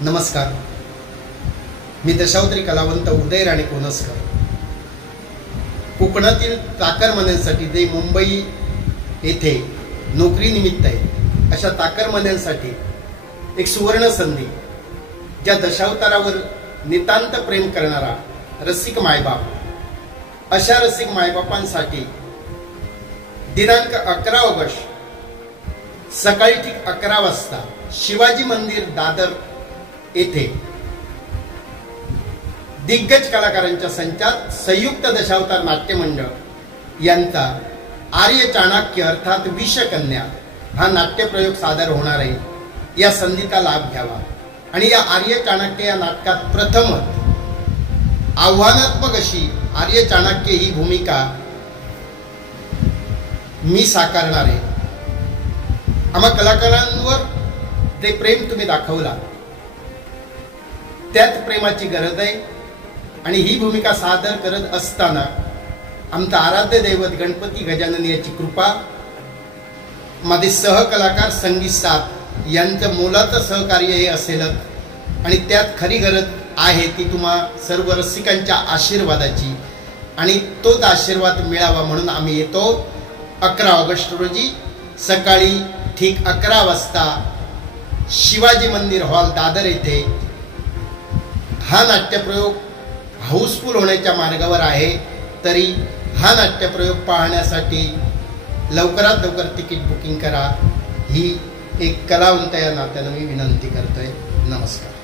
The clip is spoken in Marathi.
नमस्कार, मी दशावतारी कलावंत उदय राणे कोनसकर. कोकणातील चाकरमान्यांसाठी जे मुंबई येथे नोकरीनिमित्त आहे अशा चाकरमान्यांसाठी एक सुवर्ण संधी, ज्या दशावतारावर नितांत प्रेम करणारा रसिक मायबाप, अशा रसिक मायबापांसाठी दिनांक 11 ऑगस्ट सकाळी ठीक 11 वाजता शिवाजी मंदिर दादर येथे दिग्गज कलाकारांच्या संचात संयुक्त दशावतार नाट्य मंडळ यांचा आर्य चाणक्य अर्थात विषकन्या हा नाट्यप्रयोग सादर होणार आहे. या संधीचा लाभ घ्यावा आणि या आर्य चाणक्य या नाटकात प्रथमच आव्हानात्मक अशी आर्य चाणक्य ही भूमिका मी साकारणार आहे. आम्हा कलाकारांवर जे प्रेम तुम्ही दाखवला त्याच प्रेमाची गरज आहे आणि ही भूमिका सादर करत असताना आमचा आराध्य दैवत गणपती गजानन याची कृपा, माझे सहकलाकार संगीत साथ यांचं मोलाचं सहकार्य हे असेलच आणि त्यात खरी गरज आहे ती तुम्हा सर्व रसिकांच्या आशीर्वादाची आणि तोच आशीर्वाद मिळावा म्हणून आम्ही येतो. 11 ऑगस्ट रोजी सकाळी ठीक 11 वाजता शिवाजी मंदिर हॉल दादर येथे हा नाट्यप्रयोग हाऊसफुल होण्याच्या मार्गावर आहे. तरी हा नाट्यप्रयोग पाहण्यासाठी लवकरात लवकर तिकीट बुकिंग करा ही एक कलावंत या नात्यानं मी विनंती करतोय. नमस्कार.